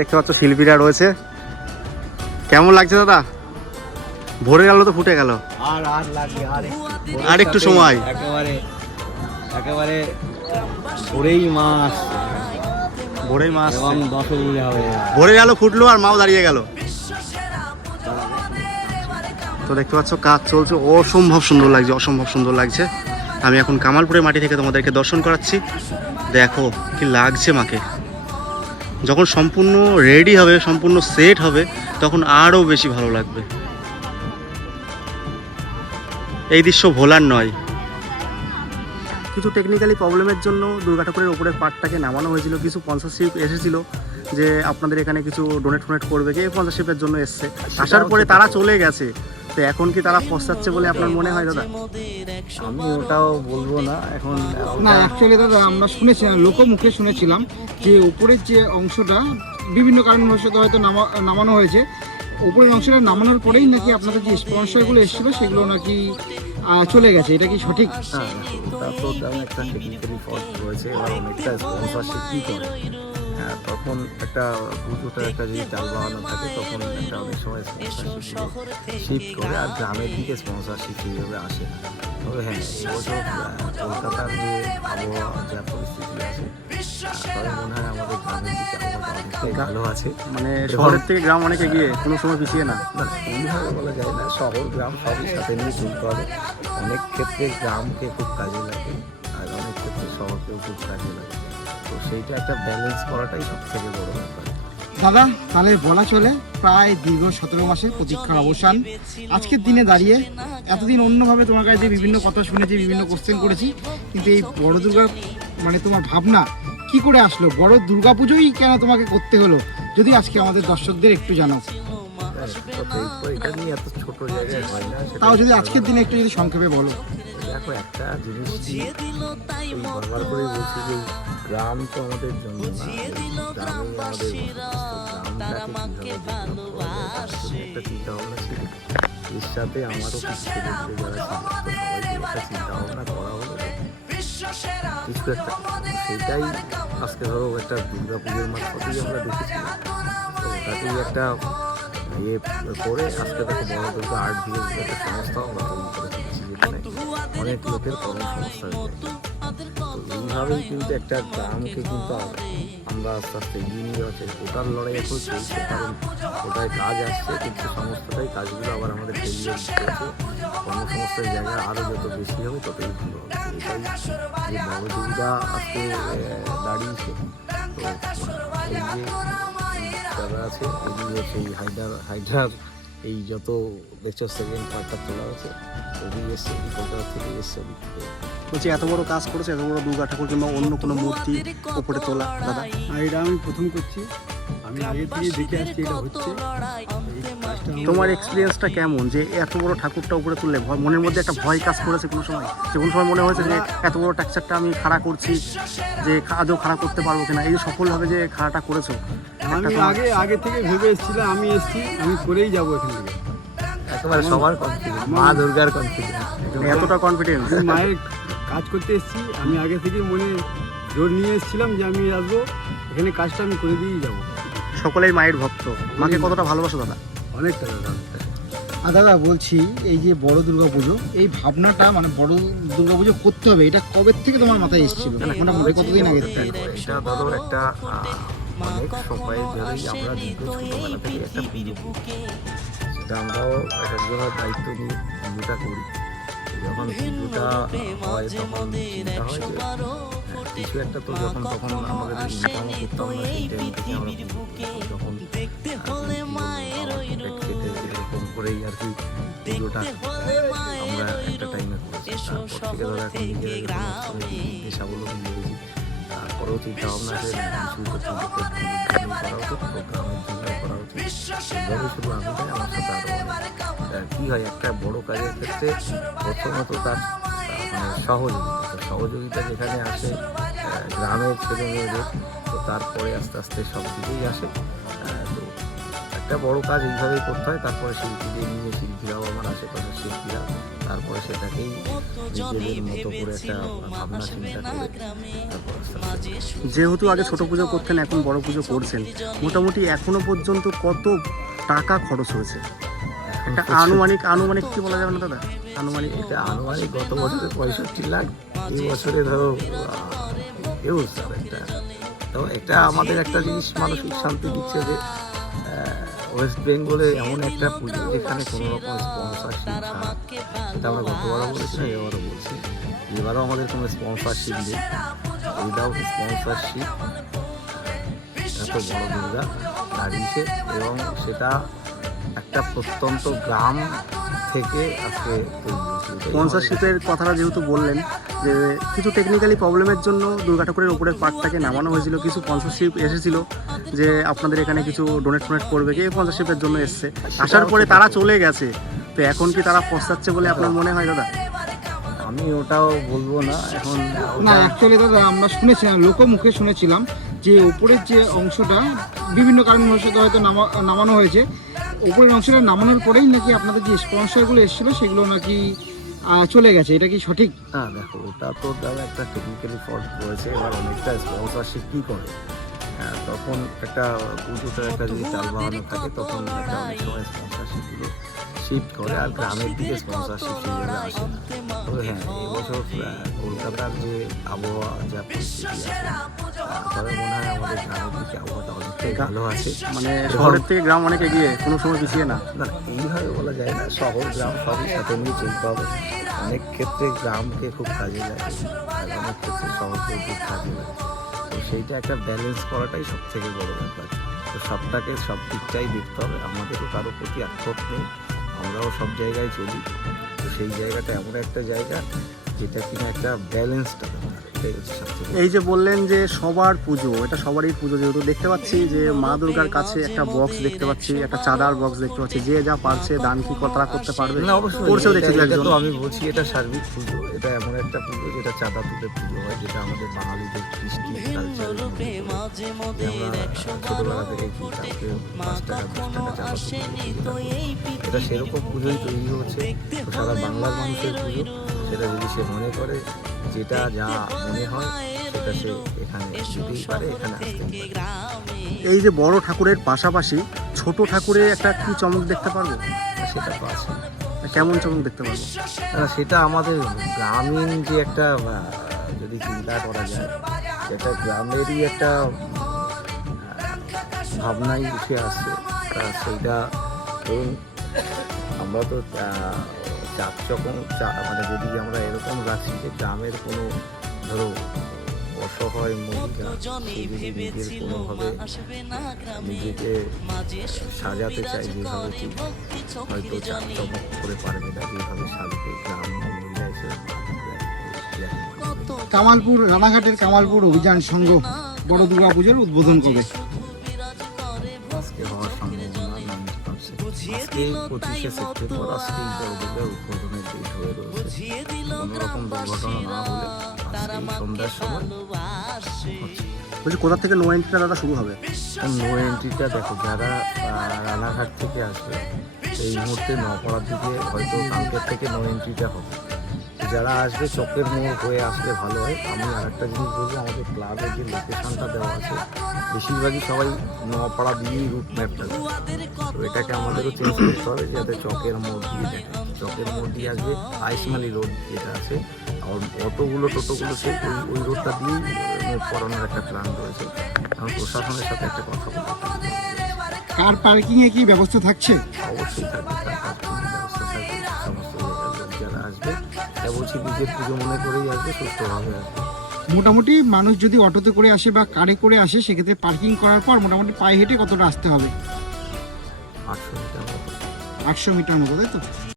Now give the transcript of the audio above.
দেখতে পাচ্ছ শিল্পীরা রয়েছে। কেমন লাগছে দাদা? ভোরের আলো তো ফুটে গেল। আর আর লাগবে আর একটু আর একটু সময়। একেবারে একেবারে ভোরেই মাস ভোরের মাস এবং দশ হবে। ভোরের আলো ফুটলো আর মাও দাঁড়িয়ে গেল। তো দেখতে পাচ্ছ কাজ চলছে। অসম্ভব সুন্দর লাগছে অসম্ভব সুন্দর লাগছে। আমি এখন কামালপুরের মাটি থেকে তোমাদেরকে দর্শন করাচ্ছি। দেখো কি লাগছে মাকে। যখন সম্পূর্ণ রেডি হবে সম্পূর্ণ সেট হবে তখন আরও বেশি ভালো লাগবে। এই দৃশ্য ভোলার নয়। কিছু টেকনিক্যালি প্রবলেমের জন্য দুর্গা ঠাকুরের উপরের পার্টটাকে নামানো হয়েছিল। কিছু স্পন্সরশিপ এসেছিল যে আপনাদের এখানে কিছু ডোনেট ফোনেট করবে কে স্পন্সরশিপের জন্য এসছে। আসার পরে তারা চলে গেছে। তো এখন কি তারা পশ্চাচ্ছে বলে আপনার মনে হয় দাদা? আমি ওটাও বলব না এখন না অ্যাকচুয়ালি দাদা আমরা শুনেছিলাম লোকমুখে শুনেছিলাম যে উপরের যে অংশটা বিভিন্ন কারণবশত হয়তো নামা- নামানো হয়েছে। উপরের অংশটা নামানোর পরেই নাকি আপনাদের যে স্পন্সরগুলো এসেছিল সেগুলো নাকি চলে গেছে। এটা কি সঠিক? হ্যাঁ ওটা তো তেমন একটা টেকনিক্যালি ফল্ট রয়েছে এবার অনেকটা স্পন্সরশিপ কী করে? হ্যাঁ তখন একটা পুজোটার একটা যদি চাল বাহানো থাকে তখন একটা অনেক সময় স্পন্সরশিপ শিফট করে আর গ্রামের দিকে স্পন্সরশিপ সেইভাবে আসে। তবে হ্যাঁ এবছর কলকাতার যে আবহাওয়া যা পরিস্থিতি আছে তবে মনে হয় আমাদের গ্রামের দিকে আবহাওয়াটা অনেকটাই ভালো আছে। মানে শহরের থেকে গ্রাম অনেক এগিয়ে কোনো সময় পিছিয়ে না। না এইভাবে বলা যায় না শহর গ্রাম সবই সাথে নিয়ে চলতে হবে। অনেক ক্ষেত্রে গ্রামকে খুব কাজে লাগে আর অনেক ক্ষেত্রে শহরকেও খুব কাজে লাগে। তো সেইটা একটা ব্যালেন্স করাটাই সব থেকে বড় ব্যাপার। দাদা, তাহলে বলা চলে প্রায় দীর্ঘ সতেরো মাসে প্রতীক্ষার অবসান। আজকের দিনে দাঁড়িয়ে এতদিন অন্যভাবে তোমার কাছে বিভিন্ন কথা শুনেছি বিভিন্ন কোশ্চেন করেছি, কিন্তু এই বড় দুর্গা মানে তোমার ভাবনা কি করে আসলো? বড় দুর্গা পুজোই কেন তোমাকে করতে হলো? যদি আজকে আমাদের দর্শকদের একটু জানাও। তাও যদি আজকের দিনে একটু যদি সংক্ষেপে বলো। দেখো, একটা জিনিস বারবার করে বলছি যে গ্রাম তো আমাদের জন্য না গ্রামে এর সাথে আমারও কিছু সেটাই আজকে ধরো একটা দুর্গা পুজোর আমরা দেখেছিলাম তো একটা ইয়ে করে আজকে দেখো বড় দুর্গা আর্ট ভিলেজ একটা সংস্থা আমরা তৈরি করে তুলেছি যেখানে অনেক লোকের কর্মসংস্থান এইভাবেই কিন্তু একটা গ্রামকে কিন্তু আমরা আস্তে আস্তে এগিয়ে নিয়ে যাচ্ছে ওটার লড়াই এখন চলছে, কারণ ওটায় কাজ আসছে, কিন্তু সমস্তটাই কাজগুলো আবার আমাদের ডেলিভারি করছে কর্মসংস্থার জায়গা আরও যত বেশি হবে, ততই ভালো হবে। এটাই যে বড় আজকে দাঁড়িয়েছে। তো এই যে দাদা আছে এগুলো হচ্ছে এই হাইডার হাইড্রার এই যত দেখছ সেকেন্ড পার্টটা তোলা আছে এসছে এই কলকাতা থেকে এসছে বলছি এত বড় কাজ করেছে এত বড় দুর্গা ঠাকুর কিংবা অন্য কোনো মূর্তি উপরে তোলা। দাদা আর এটা আমি প্রথম করছি। তোমার এক্সপিরিয়েন্সটা কেমন? যে এত বড় ঠাকুরটা উপরে তুললে ভয়- মনের মধ্যে একটা ভয় কাজ করেছে কোনো সময়? যে কোনো সময় মনে হয়েছে যে এত বড় টেক্সচারটা আমি খাড়া করছি যে আদৌ খাড়া করতে পারব কিনা? এই যে সফলভাবে যে খাড়াটা করেছ আমি আগে আগে থেকে ভেবে এসেছিলাম আমি এসেছি আমি করেই যাব এখান থেকে। একেবারে সবার কনফিডেন্স মা দুর্গার কনফিডেন্স এতটা কনফিডেন্স আমি মায়ের কাজ করতে এসেছি আমি আগে থেকে মনে জোর নিয়ে এসেছিলাম যে আমি আসব এখানে কাজটা আমি করে দিয়েই যাব। সকলেই মায়ের ভক্ত। মাকে কতটা ভালোবাসো দাদা? অনেকটা দাদা আর দাদা বলছি এই যে বড় দুর্গা পুজো এই ভাবনাটা মানে বড় দুর্গা পুজো করতে হবে এটা কবে থেকে তোমার মাথায় এসেছিল? মোটামুটি কতদিন আগে? এটা ধরো একটা অনেক সময় ধরেই আমরা দীর্ঘ ছোটবেলা থেকে একটা পুজো করি সেটা আমরাও এক একজনের দায়িত্ব নিয়ে পুজোটা করি। যখন পুজোটা হয় তখন চিন্তা হয় যে কিছু একটা তো যখন তখন আমাদের ইনকামও করতাম না পকেট কেটে এরকম করেই আর কি পুজোটা আমরা একটা টাইমে যখন স্বাবলম্বী হয়েছি তারপরেও চিন্তা ভাবনা আছে কিছু করা উচিত প্রোগ্রামের জন্য করা উচিত। শুধু আমি আমার সাথে আরও কি হয়, একটা বড় কাজের ক্ষেত্রে প্রথমত তার মানে সহযোগিতা সহযোগিতা যেখানে আসে গ্রামের ছেলে মেয়েদের, তো তারপরে আস্তে আস্তে সব কিছুই আসে। তো একটা বড় কাজ এইভাবেই করতে হয়, তারপরে শিল্পীদের নিয়ে শিল্পীরাও আমার আশেপাশের শিল্পীরা তারপরে সেটাকেই যেহেতু আগে ছোট পুজো করতেন, এখন বড় পুজো করছেন, মোটামুটি এখনও পর্যন্ত কত টাকা খরচ হয়েছে? একটা আনুমানিক আনুমানিক কি বলা যাবে না দাদা? আনুমানিক এটা আনুমানিক গত বছরে পঁয়ষট্টি লাখ এই বছরে ধরো আহ, একটা। তো এটা আমাদের একটা জিনিস মানসিক শান্তি দিচ্ছে যে ওয়েস্ট বেঙ্গলে এমন একটা পুজো যেখানে কোনো রকম স্পন্সারশিপ ছাড়া এটা আমরা গতবারও বলেছি এবারও বলছি। এবারও আমাদের কোনো স্পন্সারশিপ নেই। উইদাউট স্পন্সারশিপ এত বড় দুর্গা দাঁড়িয়েছে এবং সেটা একটা প্রত্যন্ত গ্রাম থেকে আজকে। স্পন্সরশিপের কথাটা যেহেতু বললেন যে কিছু টেকনিক্যালি প্রবলেমের জন্য দুর্গা ঠাকুরের উপরের পার্টটাকে নামানো হয়েছিল কিছু স্পন্সরশিপ এসেছিল যে আপনাদের এখানে কিছু ডোনেট ফোনেট করবে কি স্পন্সরশিপের জন্য এসছে। আসার পরে তারা চলে গেছে। তো এখন কি তারা পস্তাচ্ছে বলে আপনার মনে হয় দাদা? আমি ওটাও বলব না এখন না অ্যাকচুয়ালি দাদা আমরা শুনেছিলাম লোকমুখে শুনেছিলাম যে উপরের যে অংশটা বিভিন্ন কারণবশত হয়তো নামা- নামানো হয়েছে। উপরের অংশটা নামানোর পরেই নাকি আপনাদের যে স্পন্সরগুলো এসেছিল সেগুলো নাকি চলে গেছে। এটা কি সঠিক? না দেখো ওটা তো দাদা একটা টেকনিক্যালি ফল্ট রয়েছে এবার অনেকটা স্পন্সরশিপ কী করে? হ্যাঁ, তখন একটা পুজোটার একটা যদি চাল বাড়ানো থাকে তখন একটা অনেক সময় স্পন্সরশিপগুলো শিফট করে আর গ্রামের দিকে স্পন্সরশিপ সেইভাবে আসে না তবে হ্যাঁ এবছর কলকাতার যে আবহাওয়া যা তবে মনে হয় আমাদের গ্রামের দিকে আবহাওয়াটা অনেকটাই ভালো আছে। মানে শহরের থেকে গ্রাম অনেক এগিয়ে কোনো সময় পিছিয়ে না। না এইভাবে বলা যায় না শহর গ্রাম সবই সাথে নিয়ে চলতে হবে। অনেক ক্ষেত্রে গ্রামকে খুব কাজে লাগে আর অনেক ক্ষেত্রে শহরকে খুব কাজে লাগে তো সেইটা একটা ব্যালেন্স করাটাই সব থেকে বড় ব্যাপার। তো সবটাকে সব দিকটাই দেখতে হবে। আমাদেরও কারোর প্রতি আক্ষেপ নেই। আমরাও সব জায়গায় চলি। তো সেই জায়গাটা এমন একটা জায়গা যেটা কিনা একটা ব্যালেন্সটা এই যে বললেন যে সবার পুজো এটা সবারই পুজো যেহেতু দেখতে পাচ্ছি যে মা দুর্গার কাছে একটা বক্স দেখতে পাচ্ছি একটা চাঁদার বক্স দেখতে পাচ্ছি যে যা পারছে দান কি কতটা করতে পারবে? না অবশ্যই। করছেও দেখছি একজন। আমি বলছি এটা সার্বিক পুজো এটা এমন একটা পুজো যেটা চাঁদা তুলে পুজো হয় যেটা আমাদের বাঙালিদের কৃষ্টি আমরা ছোটবেলা থেকে পাঁচ টাকা দশ টাকা চাঁদা। এটা সেরকম পুজোই তৈরি হচ্ছে। সারা বাংলার মানুষের পুজো সেটা যদি সে মনে করে যেটা যা মনে হয় সেটা সে এখানে দিতেই পারে এখানে এই যে বড় ঠাকুরের পাশাপাশি ছোট ঠাকুরের একটা কি চমক দেখতে পারব? সেটা তো আছে। কেমন চমক দেখতে পারব? সেটা আমাদের গ্রামীণ যে একটা যদি চিন্তা করা যায় সেটা গ্রামেরই একটা ভাবনাই উঠে আসছে সেইটা ধরুন আমরা তো চাপ চকম মানে যদি আমরা এরকম রাখছি যে গ্রামের কোনো ধরো অসহায় মহিলা সে যদি নিজের কোনোভাবে নিজেকে সাজাতে চাই যেভাবে ঠিক হয়তো চাপ করে পারবে না যেভাবে সাজবে গ্রাম মহিলা কামালপুর রানাঘাটের কামালপুর অভিযান সংঘ বড় দুর্গা পুজোর উদ্বোধন করবে আজকে পঁচিশে সেপ্টেম্বর আজকেই বড় উদ্বোধনের ডেট হয়ে রয়েছে কোনো দুর্ঘটনা না হলে আজকে সন্ধ্যার সময় বলছি কোথা থেকে নো এন্ট্রিটা দাদা শুরু হবে? নো এন্ট্রিটা দেখো যারা রানাঘাট থেকে আসবে এই মুহূর্তে নপাড়ার দিকে হয়তো কালকের থেকে নো এন্ট্রিটা হবে। যারা আসবে চকের মোড় হয়ে আসলে ভালো হয়। আমি আর একটা জিনিস বলব আমাদের ক্লাবের যে লোকেশনটা দেওয়া আছে বেশিরভাগই সবাই নপাড়া দিয়েই রুট ম্যাপটা তো এটাকে আমাদেরও চেঞ্জ করতে হবে যাতে চকের মোড় দিয়ে দেখে চকের মোড় দিয়ে আসবে আইসমালি রোড যেটা আছে আর অটোগুলো টোটোগুলো সে ওই ওই রোডটা দিয়েই মোড় করানোর একটা প্ল্যান রয়েছে। এখন প্রশাসনের সাথে একটা কথা বলতে। কার পার্কিংয়ে কি ব্যবস্থা থাকছে? অবশ্যই থাকবে। বলছি নিজের পুজো মনে করেই আসবে সুস্থভাবে আসবে মোটামুটি মানুষ যদি অটোতে করে আসে বা কারে করে আসে সেক্ষেত্রে পার্কিং করার পর মোটামুটি পায়ে হেঁটে কতটা আসতে হবে? আটশো মিটার মতো। আটশো মিটার মতো তাই তো?